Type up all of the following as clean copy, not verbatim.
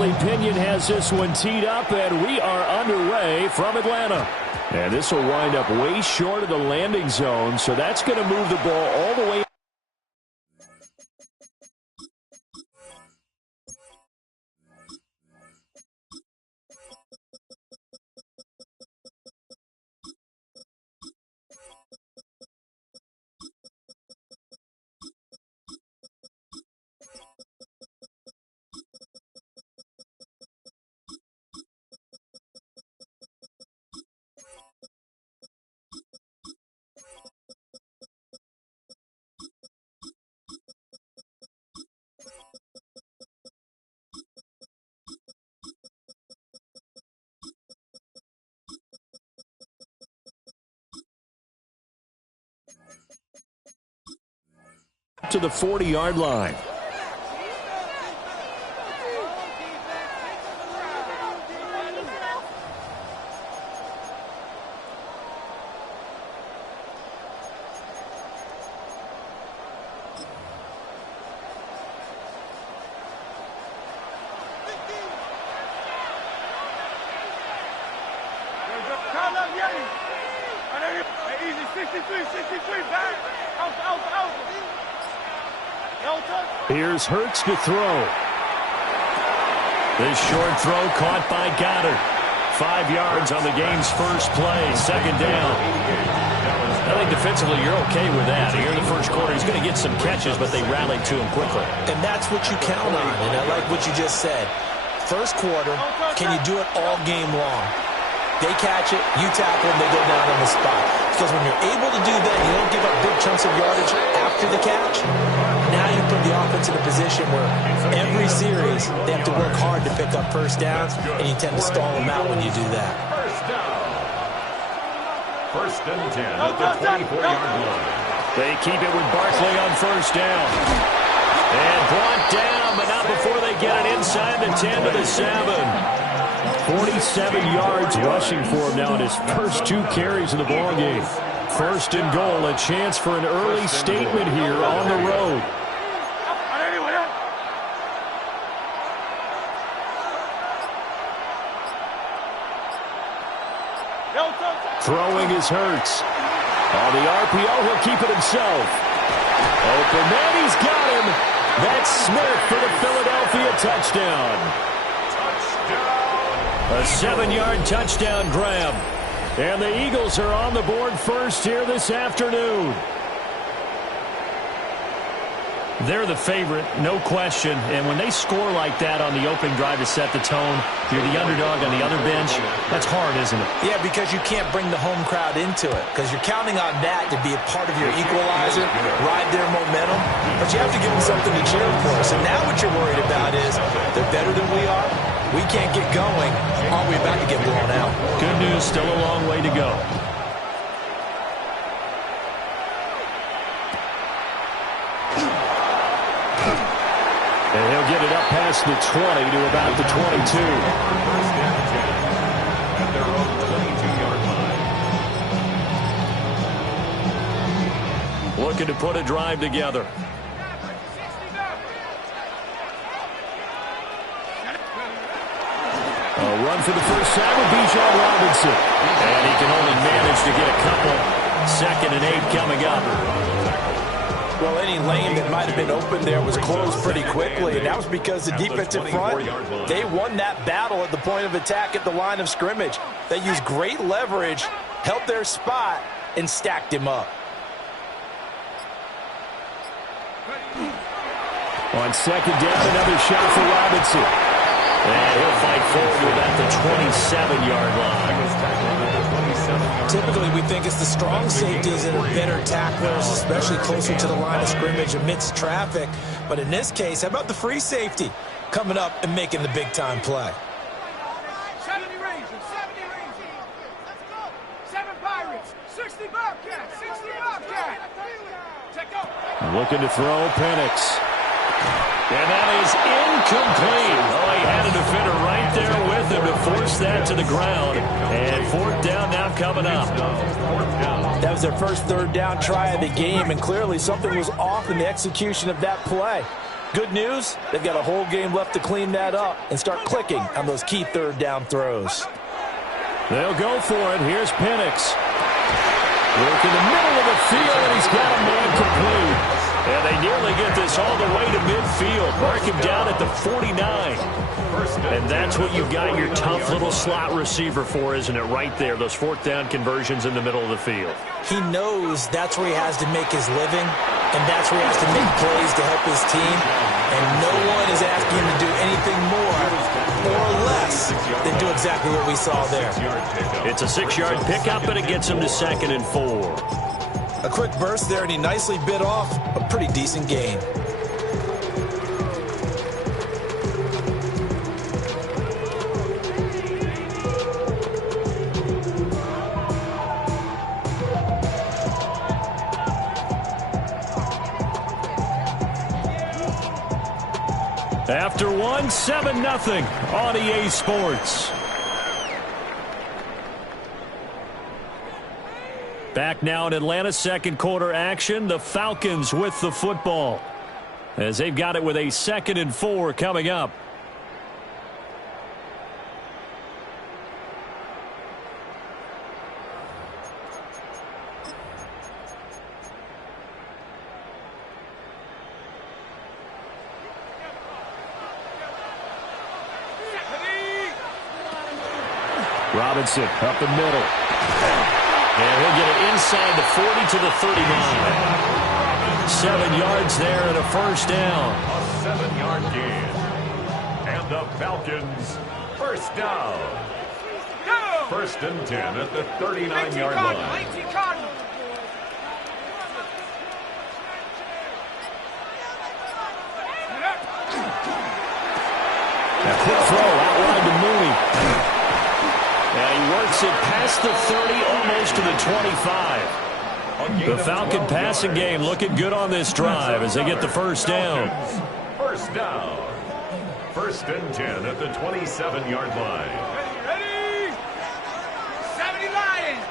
Bradley Pinion has this one teed up, and we are underway from Atlanta. And this will wind up way short of the landing zone, so that's going to move the ball all the way. To the 40-yard line. Here's Hurts to throw. This short throw caught by Goddard. 5 yards on the game's first play. Second down. I think defensively you're okay with that. Here in the first quarter, he's going to get some catches, but they rallied to him quickly. And that's what you count on, and I like what you just said. First quarter, can you do it all game long? They catch it, you tackle them, they go down on the spot. Because when you're able to do that, you don't give up big chunks of yardage after the catch. Now you put the offense in a position where every series they have to work hard to pick up first downs, and you tend to stall them out when you do that. First and 10 at the 24-yard line. They keep it with Barkley on first down. And brought down, but not before they get it inside the 10 to the 7. 47 yards rushing for him now in his first 2 carries of the ballgame. First and goal, a chance for an early statement here on the road. Throwing is Hurts. On the RPO, he'll keep it himself. Open man, he's got him. That's Smith for the Philadelphia touchdown. A 7-yard touchdown grab. And the Eagles are on the board first here this afternoon. They're the favorite, no question. And when they score like that on the opening drive to set the tone, you're the underdog on the other bench. That's hard, isn't it? Yeah, because you can't bring the home crowd into it. Because you're counting on that to be a part of your equalizer, ride their momentum. But you have to give them something to cheer for. So now what you're worried about is they're better than we are. We can't get going. Are we about to get blown out? Good news, still a long way to go. And he'll get it up past the 20 to about the 22. First and 10 at their own 22-yard line. Looking to put a drive together. A run for the first time with Bijan Robinson. And he can only manage to get a couple. 2nd and 8 coming up. Well, any lane that might have been open there was closed pretty quickly, and that was because the defensive front, they won that battle at the point of attack at the line of scrimmage. They used great leverage, held their spot, and stacked him up. On 2nd down, another shot for Robinson. And he'll fight forward to about the 27-yard line. Typically, we think it's the strong safeties that are better tacklers, especially closer to the line of scrimmage amidst traffic. But in this case, how about the free safety coming up and making the big-time play? 70 Rangers, 70 Rangers. Let's go. 7 Pirates, 60 Bobcats, 60 Bobcats. Looking to throw, Penix. And that is incomplete. Oh, he had a defender right there with him to force that to the ground. And 4th down now coming up. That was their first 3rd down try of the game, and clearly something was off in the execution of that play. Good news, they've got a whole game left to clean that up and start clicking on those key third down throws. They'll go for it. Here's Penix. Work in the middle of the field, and he's got a man complete. And they nearly get this all the way to midfield. Mark him down at the 49. And that's what you've got your tough little slot receiver for, isn't it? Right there, those fourth down conversions in the middle of the field. He knows that's where he has to make his living, and that's where he has to make plays to help his team. And no one is asking him to do anything more or less than do exactly what we saw there. It's a 6-yard pickup, and it gets him to 2nd and 4. A quick burst there, and he nicely bit off a pretty decent gain. After one, 7-0 on EA Sports. Back now in Atlanta, second quarter action. The Falcons with the football, as they've got it with a 2nd and 4 coming up. Robinson up the middle. And he'll get it inside the 40 to the 39. 7 yards there and a first down. A 7-yard gain. And the Falcons, first down. First and 10 at the 39-yard line. A quick throw out wide to Mooney. And he works it past the 30, almost to the 25. The Falcon passing game looking good on this drive as they get the first down. First down. First and 10 at the 27-yard line. Ready? 70 Lions.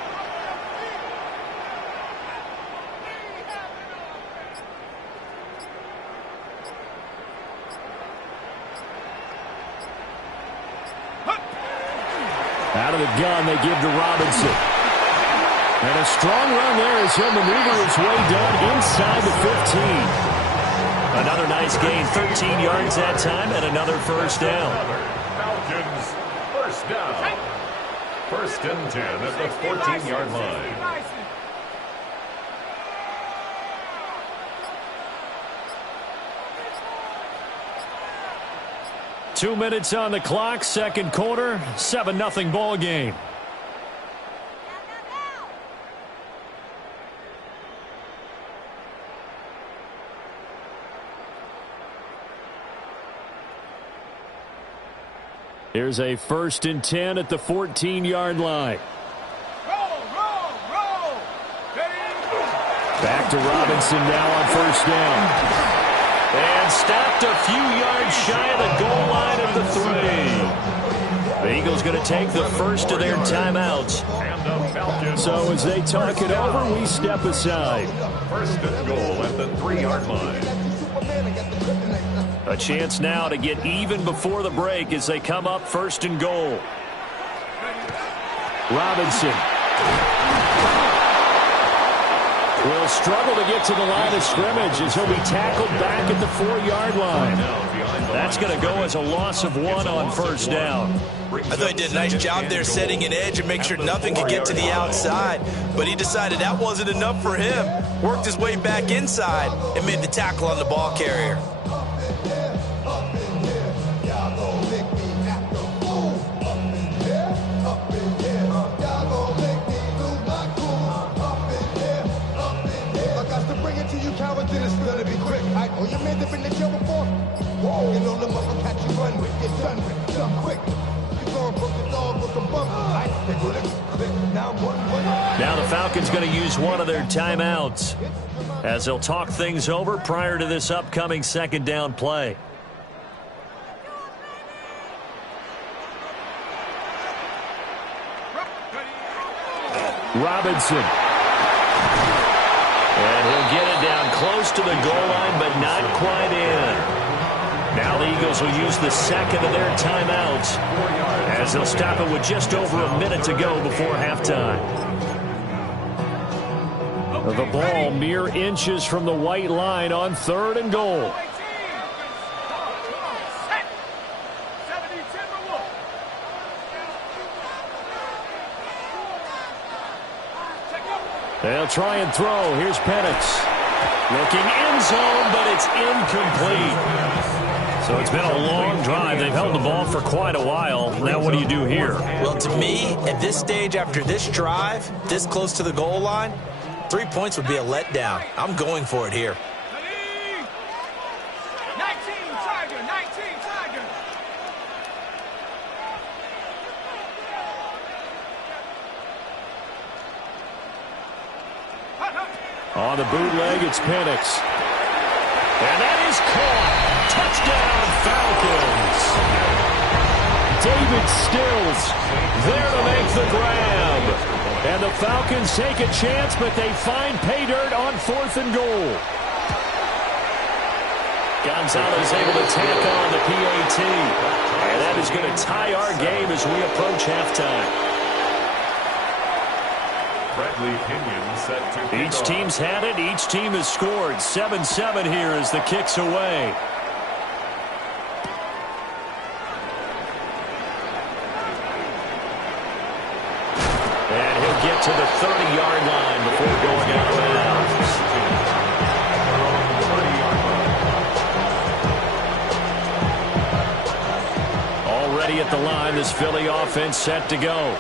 Out of the gun, they give to Robinson. And a strong run there as he'll maneuver his way down inside the 15. Another nice gain, 13 yards that time, and another first down. Falcons, first down. First and 10 at the 14-yard line. 2 minutes on the clock, second quarter, 7-0 ball game. Here's a first and 10 at the 14-yard line. Roll. Back to Robinson now on first down. And stopped a few yards shy of the goal line of the 3. The Eagles going to take the first of their timeouts. So as they talk it over, we step aside. First and goal at the 3-yard line. A chance now to get even before the break as they come up first and goal. Robinson will struggle to get to the line of scrimmage as he'll be tackled back at the 4-yard line. That's going to go as a loss of 1 on first down. I thought he did a nice job there setting an edge and make sure nothing could get to the outside. But he decided that wasn't enough for him. Worked his way back inside and made the tackle on the ball carrier. Now the Falcons going to use one of their timeouts as they'll talk things over prior to this upcoming second down play. Robinson. And he'll get it down close to the goal line, but not quite in. Well, the Eagles will use the second of their timeouts as they'll stop it with just over a minute to go before halftime. The ball mere inches from the white line on 3rd and goal. They'll try and throw. Here's Penix. Looking end zone, but it's incomplete. So it's been a long drive. They've held the ball for quite a while. Now what do you do here? Well, to me, at this stage after this drive, this close to the goal line, 3 points would be a letdown. I'm going for it here. 19 Tiger, 19 Tiger. On the bootleg, it's Penix. And that is caught. Touchdown, Falcons. David Stills there to make the grab. And the Falcons take a chance, but they find pay dirt on 4th and goal. Gonzalez able to tack on the PAT. And that is going to tie our game as we approach halftime. Each team's had it. Each team has scored. 7-7 here as the kick's away. And he'll get to the 30-yard line before going out of bounds. Already at the line, this Philly offense set to go.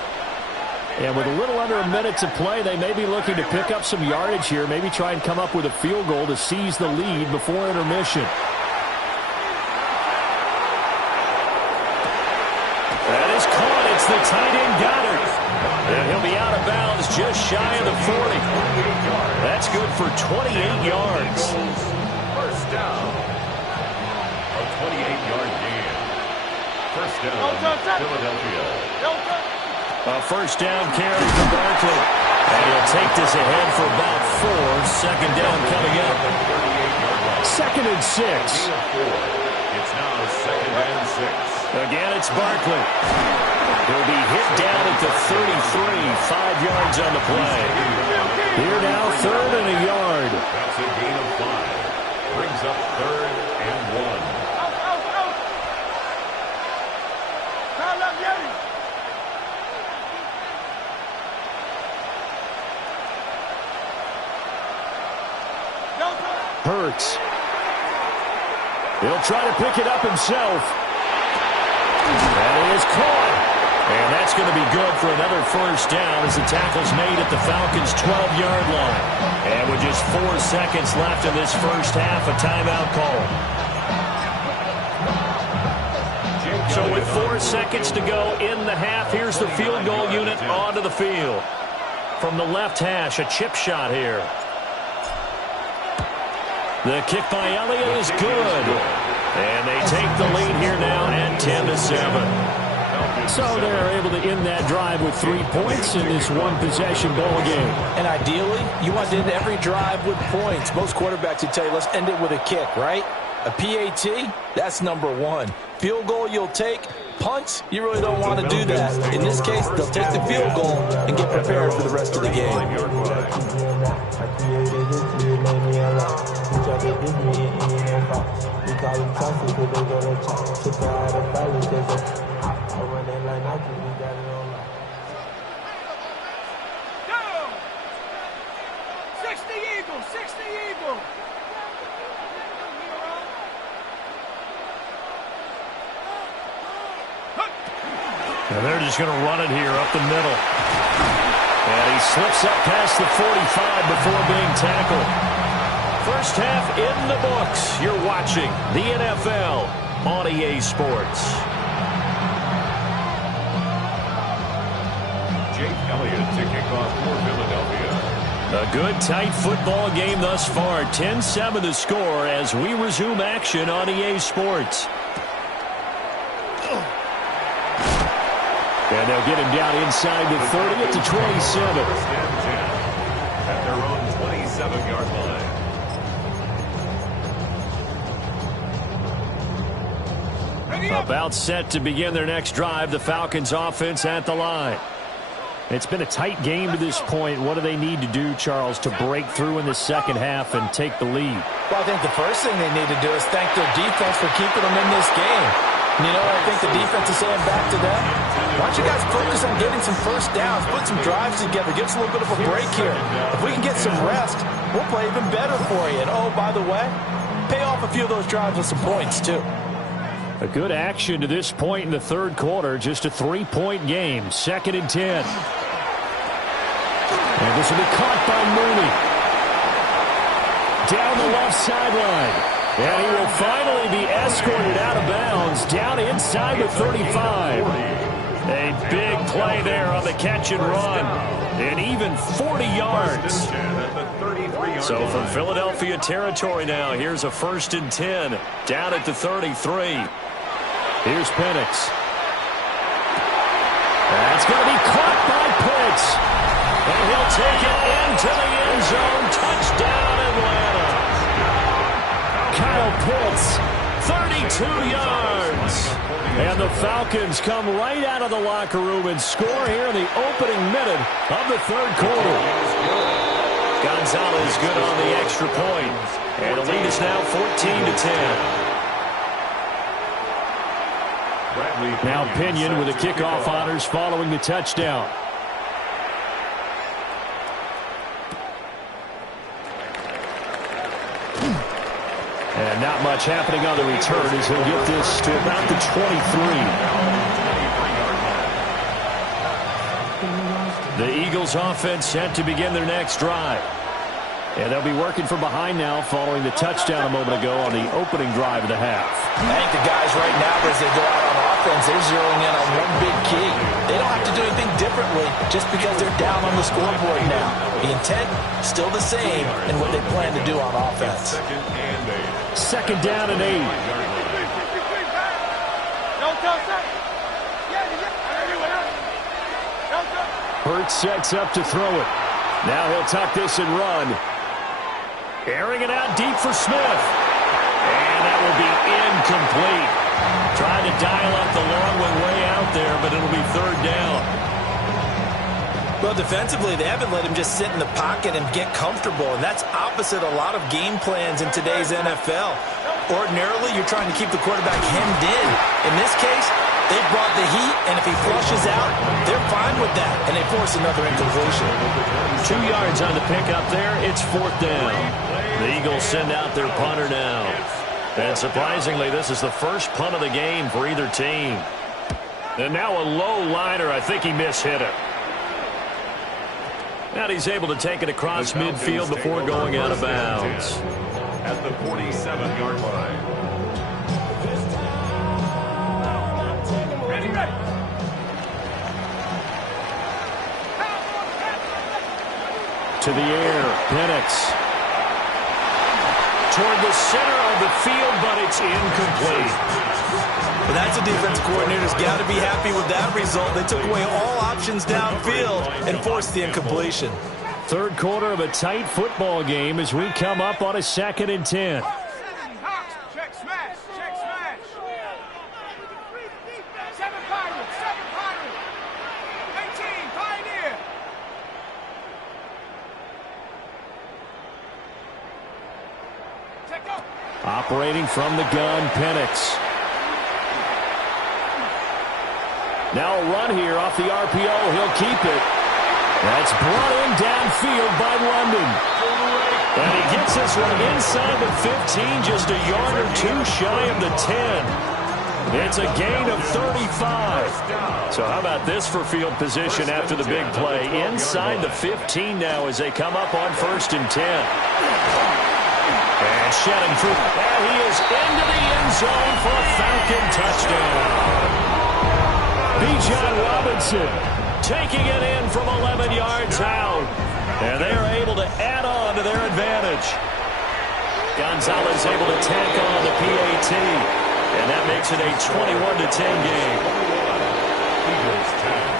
And with a little under a minute to play, they may be looking to pick up some yardage here, maybe try and come up with a field goal to seize the lead before intermission. That is caught. It's the tight end Goddard. And he'll be out of bounds just shy of the 40. That's good for 28 yards. First down. A 28-yard gain. First down, Philadelphia. A first down carry for Barkley. And he'll take this ahead for about 4. Second down coming up. 2nd and 6. It's now 2nd and 6. Again, it's Barkley. He'll be hit down at the 33. 5 yards on the play. Here now, 3rd and a yard. That's a gain of 5. Brings up 3rd and 1. Hurts. He'll try to pick it up himself. That is caught. And that's going to be good for another first down as the tackle's made at the Falcons' 12-yard line. And with just 4 seconds left in this first half, a timeout call. So with 4 seconds to go in the half, here's the field goal unit onto the field. From the left hash, a chip shot here. The kick by Elliott is good. And they take the lead here now at 10-7. So they're able to end that drive with 3 points in this one-possession ball game. And ideally, you want to end every drive with points. Most quarterbacks would tell you, let's end it with a kick, right? A PAT, that's number 1. Field goal you'll take. Punts, you really don't want to do that. In this case, they'll take the field goal and get prepared for the rest of the game. Go! 60 Eagles, 60 Eagles. And they're just going to run it here up the middle. And he slips up past the 45 before being tackled. First half in the books. You're watching the NFL on EA Sports. Jake Elliott to kick off for Philadelphia. A good, tight football game thus far. 10-7 the score as we resume action on EA Sports. And they'll get him down inside the 30 at the 27. First and 10 at their own 27-yard line. About set to begin their next drive, the Falcons offense at the line. It's been a tight game to this point. What do they need to do, Charles, to break through in the second half and take the lead? Well, I think the first thing they need to do is thank their defense for keeping them in this game. You know what I think the defense is saying back to them? Why don't you guys focus on getting some first downs, put some drives together, give us a little bit of a break here. If we can get some rest, we'll play even better for you. And, oh, by the way, pay off a few of those drives with some points, too. A good action to this point in the third quarter. Just a 3-point game. 2nd and 10. And this will be caught by Mooney. Down the left sideline. And he will finally be escorted out of bounds down inside the 35. A big play there on the catch and run. And even 40 yards. So from Philadelphia territory now, here's a 1st and 10. Down at the 33. Here's Penix. That's going to be caught by Pitts. And he'll take it into the end zone. Touchdown, Atlanta. Kyle Pitts, 32 yards. And the Falcons come right out of the locker room and score here in the opening minute of the third quarter. Gonzalez good on the extra point. And the lead is now 14-10. Now Pinion with the kickoff honors following the touchdown. And not much happening on the return as he'll get this to about the 23. The Eagles offense set to begin their next drive. And they'll be working from behind now following the touchdown a moment ago on the opening drive of the half. I think the guys right now, as they go out on offense, they're zeroing in on one big key. They don't have to do anything differently just because they're down on the scoreboard now. The intent, still the same in what they plan to do on offense. 2nd down and 8. Hurts sets up to throw it. Now he'll tuck this and run. Airing it out deep for Smith. And that will be incomplete. Trying to dial up the long one way out there, but it'll be 3rd down. Well, defensively, they haven't let him just sit in the pocket and get comfortable, and that's opposite a lot of game plans in today's NFL. Ordinarily, you're trying to keep the quarterback hemmed in. In this case, they brought the heat, and if he flushes out, they're fine with that, and they force another incompletion. 2 yards on the pickup there. It's 4th down. The Eagles send out their punter now. And surprisingly, this is the first punt of the game for either team. And now a low liner. I think he mishit it. And he's able to take it across midfield before going out of bounds. At the 47-yard line. To the air, Penix. Toward the center of the field, but it's incomplete. But that's a defense coordinator's got to be happy with that result. They took away all options downfield and forced the incompletion. Third quarter of a tight football game as we come up on a 2nd and 10. Check smash, check smash. 7 Pirates, 18, Pioneer. Check up. Operating from the gun, Penix. Now a run here off the RPO. He'll keep it. That's brought in downfield by London. And he gets this one inside the 15, just a yard or two shy of the 10. It's a gain of 35. So how about this for field position after the big play? Inside the 15 now as they come up on 1st and 10. And shedding through. And he is into the end zone for a Falcon touchdown. Bijan Robinson taking it in from 11 yards out. And they are able to add on to their advantage. Gonzalez able to tack on the PAT. And that makes it a 21-10 game. Eagles 10.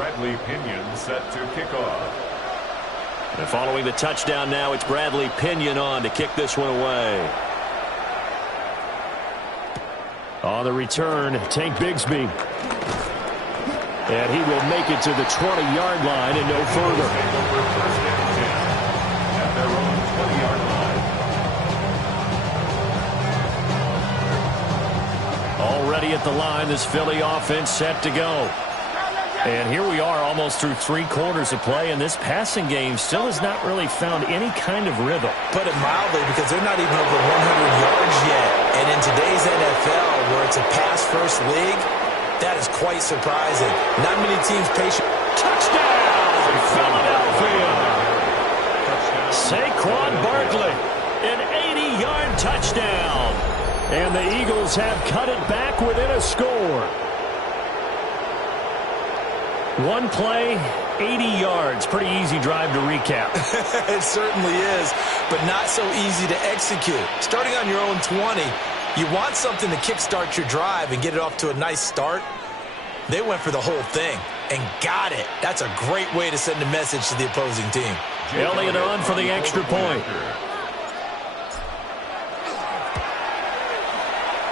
Bradley Pinion set to kick off. And following the touchdown now, it's Bradley Pinion on to kick this one away. On the return, Tank Bigsby. And he will make it to the 20-yard line and no further. First and 10 at their own 20-yard line. Already at the line, this Philly offense set to go. And here we are almost through 3 quarters of play, and this passing game still has not really found any kind of rhythm. Put it mildly, because they're not even over 100 yards yet. And in today's NFL, where it's a pass-first league, that is quite surprising. Not many teams patient. Touchdown, Philadelphia! Saquon Barkley, an 80-yard touchdown. And the Eagles have cut it back within a score. One play, 80 yards. Pretty easy drive to recap. It certainly is, but not so easy to execute. Starting on your own 20, you want something to kickstart your drive and get it off to a nice start. They went for the whole thing and got it. That's a great way to send a message to the opposing team. Elliott on for the extra point.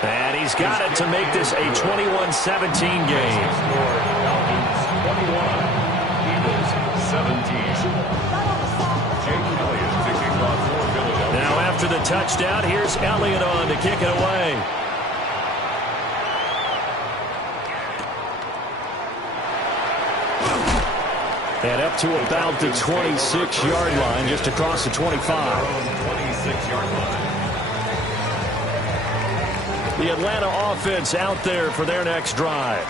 And he's got it to make this a 21-17 game. 21, Eagles 17. Now after the touchdown, here's Elliott on to kick it away. And up to about the 26-yard line, just across the 25. 26-yard line. The Atlanta offense out there for their next drive.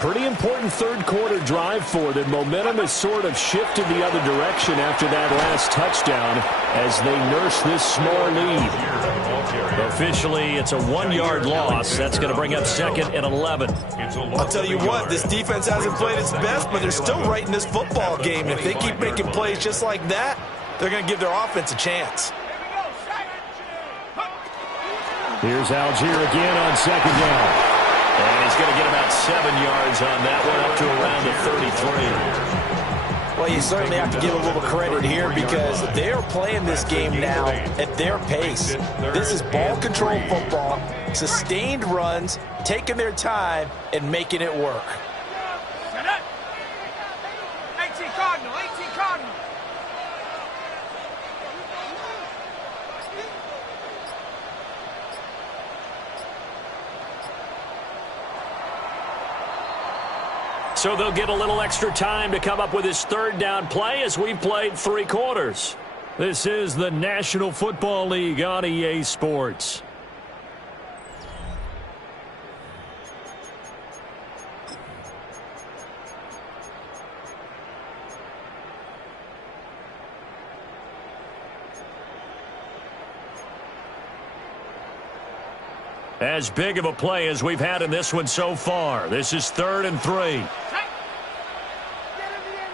Pretty important third-quarter drive for them. Momentum has sort of shifted the other direction after that last touchdown as they nurse this small lead. Officially, it's a 1-yard loss. That's going to bring up second and 11. I'll tell you what, this defense hasn't played its best, but they're still right in this football game. If they keep making plays just like that, they're going to give their offense a chance. Here's Algier again on second down. And he's going to get about 7 yards on that one, up to around the 33. Well, you certainly have to give a little credit here because they are playing this game now at their pace. This is ball control football, sustained runs, taking their time, and making it work. 18 Cardinal, 18 Cardinal. So they'll get a little extra time to come up with his third down play as we've played 3 quarters. This is the National Football League on EA Sports. As big of a play as we've had in this one so far. This is 3rd and 3.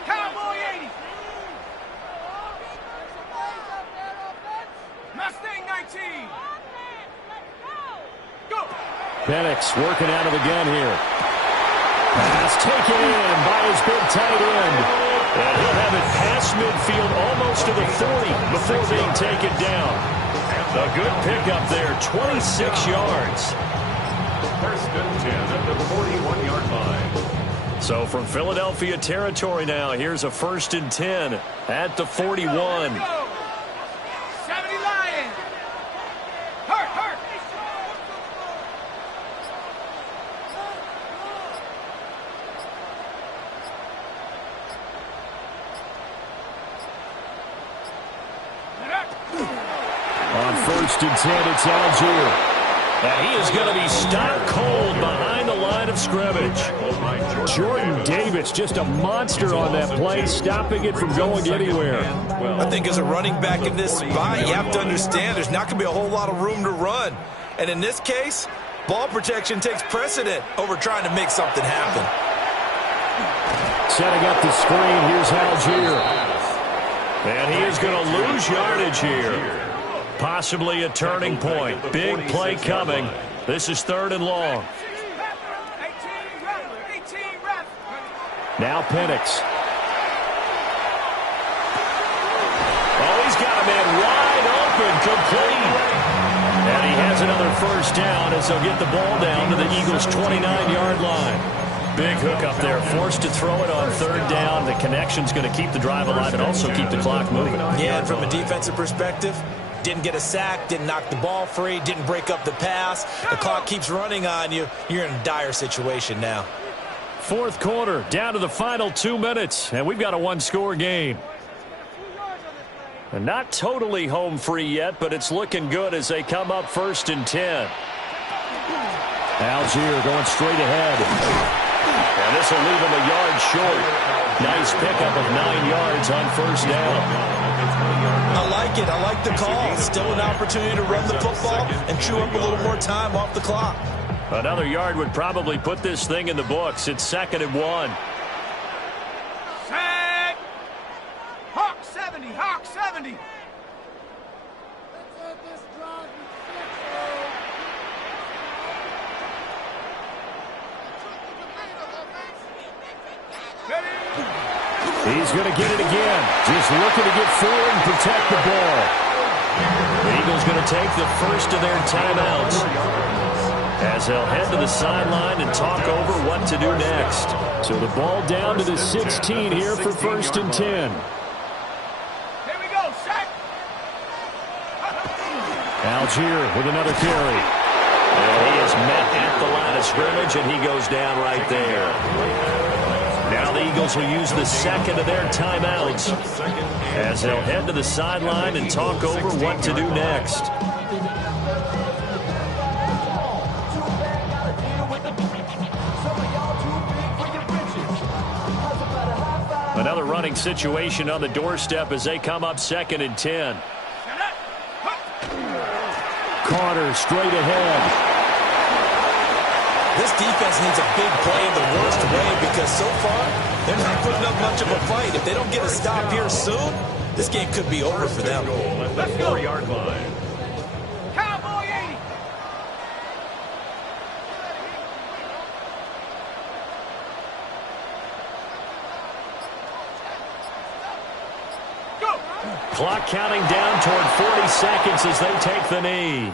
Cowboy 80. Mustang 19. Go. Penix working out of the gun here. Pass taken in by his big tight end. And he'll have it past midfield almost to the 40 before being taken down. A good pickup there, 26 yards. 1st and 10 at the 41-yard line. So from Philadelphia territory now, here's a 1st and 10 at the 41. 70 Lions. Hurt, hurt. On 1st and 10, it's Algier. And he is going to be stopped cold behind the line of scrimmage. Jordan Davis, just a monster on that play, stopping it from going anywhere. I think as a running back in this spot, you have to understand there's not going to be a whole lot of room to run. And in this case, ball protection takes precedent over trying to make something happen. Setting up the screen, here's Algier. And he is going to lose yardage here. Possibly a turning point. Big play coming. This is 3rd and long. Now Penix. Oh, he's got a man wide open, complete. And he has another first down as they'll get the ball down to the Eagles' 29-yard line. Big hook up there, forced to throw it on third down. The connection's going to keep the drive alive and also keep the clock moving. Yeah, and from a defensive perspective, didn't get a sack, didn't knock the ball free, didn't break up the pass. The clock keeps running on you. You're in a dire situation now. Fourth quarter, down to the final 2 minutes, and we've got a one-score game. And not totally home free yet, but it's looking good as they come up 1st and 10. Algier going straight ahead. And this will leave him a yard short. Nice pickup of 9 yards on first down. I like it. I like the call. Still an opportunity to run the football and chew up a little more time off the clock. Another yard would probably put this thing in the books. It's 2nd and 1. Set. Hawk 70. Hawk 70. He's going to get it again. Just looking to get forward and protect the ball. The Eagles going to take the first of their timeouts as they'll head to the sideline and talk over what to do next. So the ball down to the 16 here for 1st and 10. Here we go. Set. Algier with another carry. And he is met at the line of scrimmage, and he goes down right there. Now the Eagles will use the second of their timeouts as they'll head to the sideline and talk over what to do next. Another running situation on the doorstep as they come up 2nd and 10. Carter straight ahead. This defense needs a big play in the worst way because so far they're not putting up much of a fight. If they don't get a stop here soon, this game could be over for them. At the 4-yard line. Cowboy 80. Go. Clock counting down toward 40 seconds as they take the knee.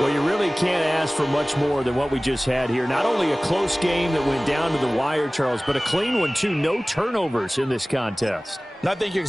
Well, you really can't ask for much more than what we just had here. Not only a close game that went down to the wire, Charles, but a clean one, too. No turnovers in this contest. And I think you're